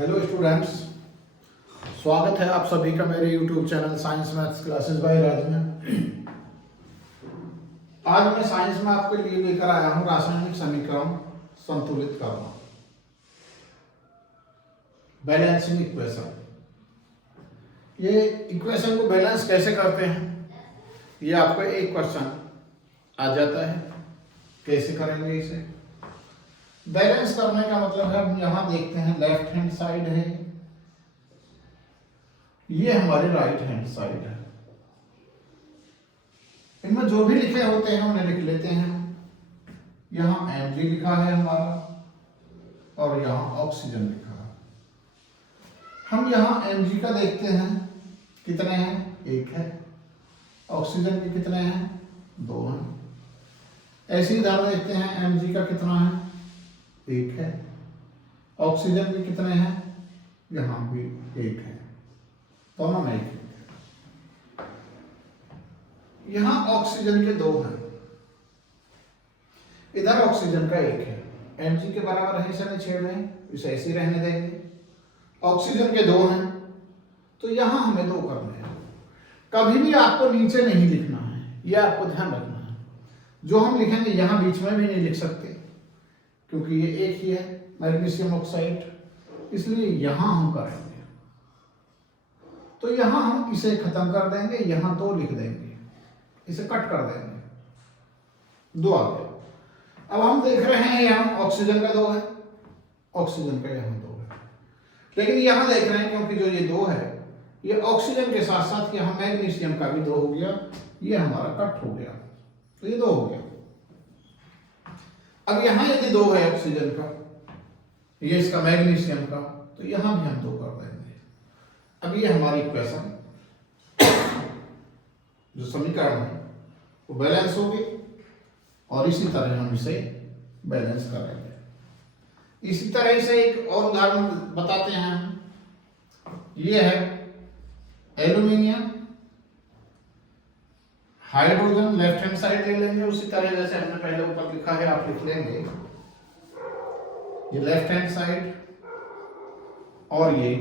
Hello students, स्वागत है आप सभी का मेरे YouTube channel science maths classes by Raj में। आज मैं साइंस में आपके लिए लेकर आया हूं रासायनिक समीकरण संतुलित करना, बैलेंसिंग इक्वेशन। ये इक्वेशन को बैलेंस कैसे करते हैं, ये आपको एक क्वेश्चन आ जाता है, कैसे करेंगे इसे। बैलेंस करने का मतलब है, हम यहां देखते हैं लेफ्ट हैंड साइड है, ये हमारी राइट हैंड साइड है। इनमें जो भी लिखे होते हैं उन्हें लिख लेते हैं। यहां Mg लिखा है हमारा और यहां ऑक्सीजन लिखा है। हम यहां Mg का देखते हैं कितने हैं, एक है। ऑक्सीजन के कितने हैं, दो हैं। ऐसे ही इधर देखते हैं Mg का कितना है, एक है। ऑक्सीजन के कितने हैं, यहां भी एक है, दोनों में एक है। यहां ऑक्सीजन के दो हैं, इधर ऑक्सीजन का एक है। Mg के बराबर है, इसे नहीं छेड़ रहे, इसे ऐसे ही रहने देंगे। ऑक्सीजन के दो हैं, तो यहां हमें दो करने हैं। कभी भी आपको नीचे नहीं लिखना है, यह आपको ध्यान रखना है। जो हम लिखेंगे यहां बीच में भी नहीं लिख सकते, क्योंकि ये एक ही है मैग्नीशियम ऑक्साइड, इसलिए यहां हम करेंगे। तो यहां हम इसे खत्म कर देंगे, यहां दो लिख देंगे, इसे कट कर देंगे, दो आ गए। अब हम देख रहे हैं यहां ऑक्सीजन का दो है, ऑक्सीजन का यहां दो है, लेकिन यहां देख रहे हैं क्योंकि जो ये दो है, ये ऑक्सीजन के साथ साथ यहां मैग्नीशियम का भी दो हो गया, ये हमारा कट हो गया, तो ये दो हो गया। अब यहां यदि दो है ऑक्सीजन का, ये इसका मैग्नीशियम का, तो यहां भी हम दो कर देंगे। अब ये हमारी इक्वेशन जो समीकरण है वो बैलेंस होगी, और इसी तरह हम इसे बैलेंस करेंगे। इसी तरह से एक और उदाहरण बताते हैं हम। ये है aluminium, hydrogen left hand side ले लेंगे, उसी तरह जैसे हमने पहले ऊपर लिखा है आप लिख लेंगे। ये लेफ्ट हैंड साइड और ये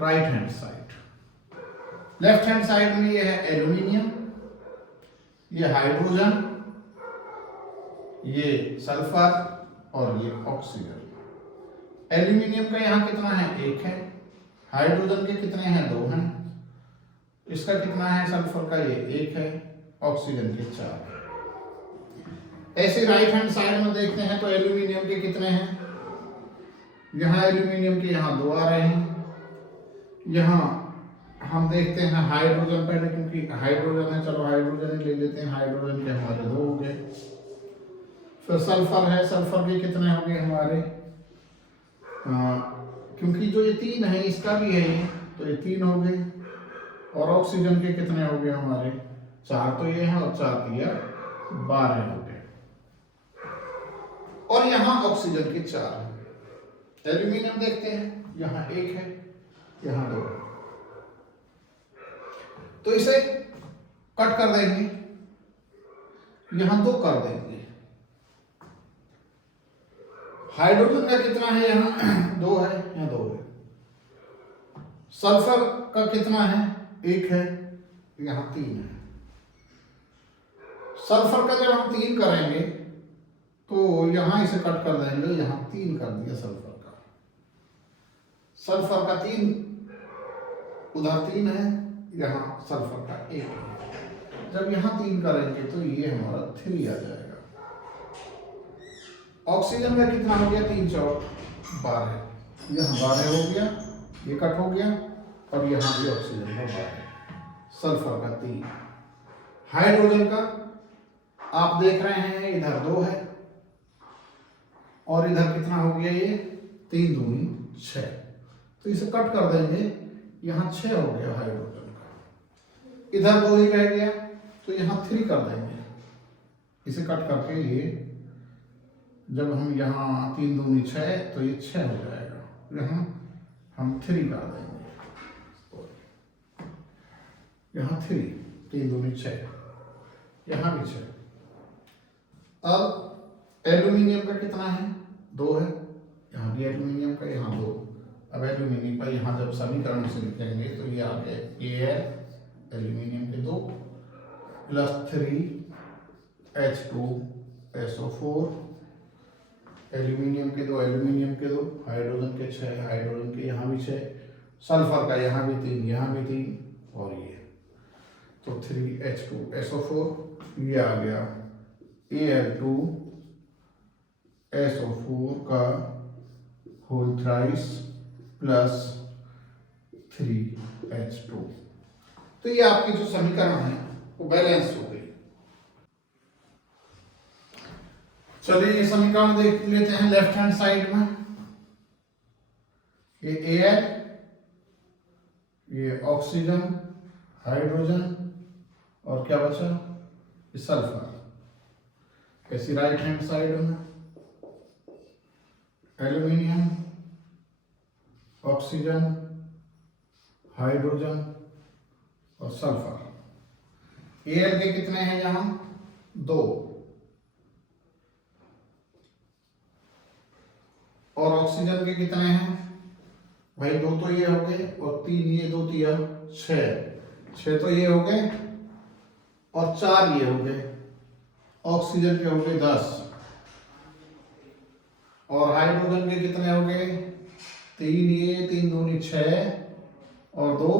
right hand side. Left hand side में ये है एल्यूमिनियम, ये हाइड्रोजन, ये सल्फर और ये ऑक्सीजन। एल्यूमिनियम का यहां कितना है, एक है। हाइड्रोजन के कितने हैं, दो हैं। इसका कितना है, सल्फर का ये एक है। ऑक्सीजन के चार। ऐसे राइट हैंड साइड में देखते हैं तो एल्यूमिनियम के कितने हैं, यहां एल्यूमिनियम के यहां दो आ रहे हैं। यहां हम देखते हैं हाइड्रोजन पहले, क्योंकि हाइड्रोजन है, चलो हाइड्रोजन ही ले लेते हैं। हाइड्रोजन के हमारे दो हो गए। फिर सल्फर है, सल्फर के कितने हो गए हमारे, क्योंकि जो ये तीन है इसका भी है ये, तो ये तीन हो गए। और ऑक्सीजन के कितने हो गए हमारे, चार तो ये हैं और चार दिया 12 हो गए। और यहां ऑक्सीजन के चार है। एल्यूमिनियम देखते हैं, यहां एक है, यहां दो है, तो इसे कट कर देंगे, यहां दो कर देंगे। हाइड्रोजन का कितना है, यहां दो है, यहां दो है। सल्फर का कितना है, एक है, यहां तीन है। सल्फर का जब हम तीन करेंगे तो यहां इसे कट कर देंगे, यहां तीन कर दिया सल्फर का। सल्फर का तीन, उधर तीन है, यहां सल्फर का एक है। जब यहां तीन करेंगे तो ये हमारा 3 आ जाएगा। ऑक्सीजन का कितना हो गया, 3 चौक 12, यहां 12 हो गया, ये कट हो गया, और यहां भी ऑक्सीजन का 12, सल्फर का 3। हाइड्रोजन का आप देख रहे हैं इधर 2 है, और इधर कितना हो गया, ये 3 दूनी 6, तो इसे कट कर देंगे, यहां 6 हो गया हाइड्रोजन का। इधर 2 ही रह गया, तो यहां 3 कर देंगे, इसे कट करके ये, जब हम यहाँ 3 दूनी 6, तो ये 6 हो जाएगा। यहां हम 3 कर देंगे, यहां 3 दूनी 6, यहां भी 6। अब एल्यूमिनियम का कितना है, 2 है, यहां भी एल्यूमिनियम का, यहां 2, अब एल्यूमिनियम का यहाँ जब समीकरण से लिखेंगे तो ये आ गए Al एल्यूमिनियम के 2 प्लस 3H2SO4 एल्यूमिनियम के 2 हाइड्रोजन के 6 हाइड्रोजन के यहाँ भी 6 सल्फर का यहाँ भी 3 यहाँ भी 3 और ये तो 3H2SO4 ये आ गया Al2SO4 का होल थ्राइस प्लस 3H2। तो ये आपके जो समीकरण है वो बैलेंस हो गई। चलिए ये समीकरण देख लेते हैं लेफ्ट हैंड साइड में। ये Al, ये ऑक्सीजन, हाइड्रोजन और क्या बचा, ये सल्फर। कैसी राइट हैंड साइड में एल्यूमिनियम, ऑक्सीजन, हाइड्रोजन और सल्फर। Al के कितने हैं यहां 2 और ऑक्सीजन के कितने हैं भाई 2 तो ये हो गए और 3 ये 2 3 6 तो ये हो गए और 4 ये हो गए। ऑक्सीजन के हो गए 10 और हाइड्रोजन के कितने हो गए 3 ये 3 दूनी 6 और 2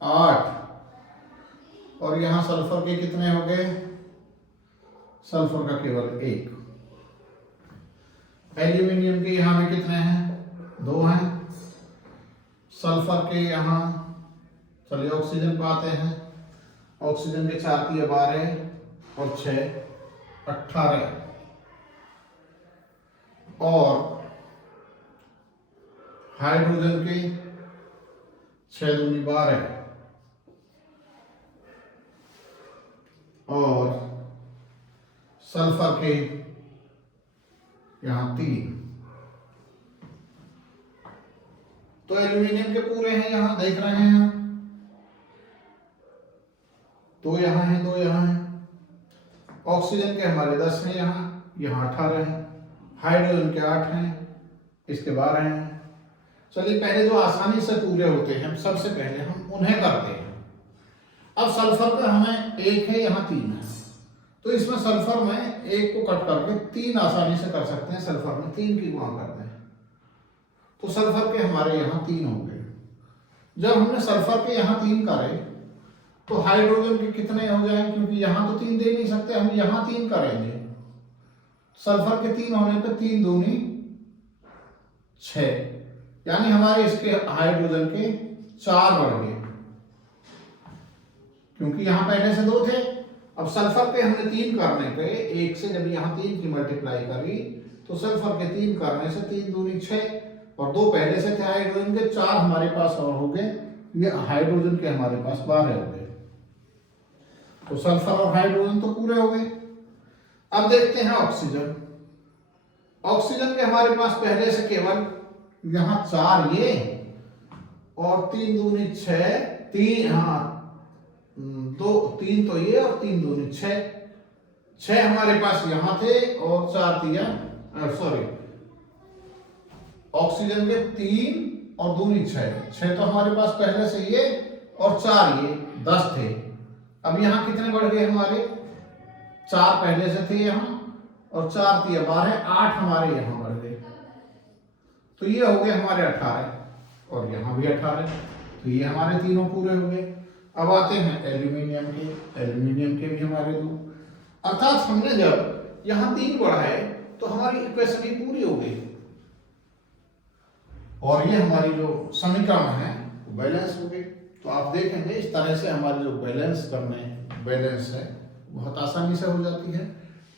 8 और यहाँ सल्फर के कितने हो गए, सल्फर का केवल 1। एल्यूमिनियम के यहाँ में कितने हैं 2 हैं। सल्फर के यहाँ चलिए ऑक्सीजन पर आते हैं। ऑक्सीजन के 4 3 12 और 6 18 और हाइड्रोजन के 6 दूनी 12 और सल्फर के यहां 3। तो एल्यूमिनियम के पूरे हैं यहां देख रहे हैं हम 2 यहां हैं 2 यहां हैं। ऑक्सीजन के हमारे 10 हैं यहां 18 हैं। हाइड्रोजन के 8 हैं इसके 12 हैं। चलिए पहले जो आसानी से पूरे होते हैं सबसे पहले हम उन्हें करते हैं। अब सल्फर का हमें 1 है यहाँ 3 है तो इसमें सल्फर में 1 को कट करके 3 आसानी से कर सकते हैं। सल्फर में 3 की गुणा करते हैं तो सल्फर के हमारे यहाँ 3 हो गए। जब हमने सल्फर के यहाँ 3 करे तो हाइड्रोजन के कितने हो जाएंगे क्योंकि यहाँ तो 3 दे नहीं सकते हम यहाँ 3 करेंगे। सल्फर के 3 होने पे 3 दूनी 6 यानी हमारे इसके हाइड्रोजन के 4 बढ़ गए क्योंकि यहां पहले से 2 थे। अब सल्फर के हमने 3 करने पे 1 से जब यहां 3 की मल्टीप्लाई करी तो सल्फर के 3 करने से 3 दूनी 6 और 2 पहले से थे हाइड्रोजन के 4 हमारे पास और हो गए। ये हाइड्रोजन के हमारे पास 12 हो गए तो सल्फर और हाइड्रोजन तो पूरे हो गए। अब देखते हैं ऑक्सीजन। ऑक्सीजन के हमारे पास पहले से केवल यहाँ 4 ये और 3 दूनी 6 3 हाँ 2 3 तो ये और 3 दूनी 6 हमारे पास यहाँ थे और 4 दिया सॉरी ऑक्सीजन के 3 और दूनी 6 तो हमारे पास पहले से ये और 4 ये 10 थे। अब यहाँ कितने बढ़ गए हमारे 4 पहले से थे यहाँ और 4 3 12 8 हमारे यहाँ बढ़ गए तो ये हो गए हमारे 18 और यहाँ भी 18 तो ये हमारे तीनों पूरे हो गए। अब आते हैं एल्यूमिनियम के भी हमारे 2 अर्थात हमने जब यहाँ 3 बढ़ाए तो हमारी इक्वेशन ही पूरी हो गई और ये हमारी जो समीकरण है वो बैलेंस हो गई। तो आप देखेंगे इस तरह से हमारी जो बैलेंस है बहुत आसानी से हो जाती है।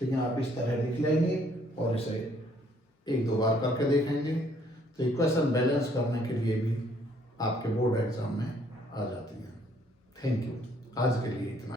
लेकिन आप इस तरह लिख लेंगे और इसे 1-2 बार करके देखेंगे तो इक्वेशन बैलेंस करने के लिए भी आपके बोर्ड एग्जाम में आ जाती है। Thank you. आज के लिए इतना।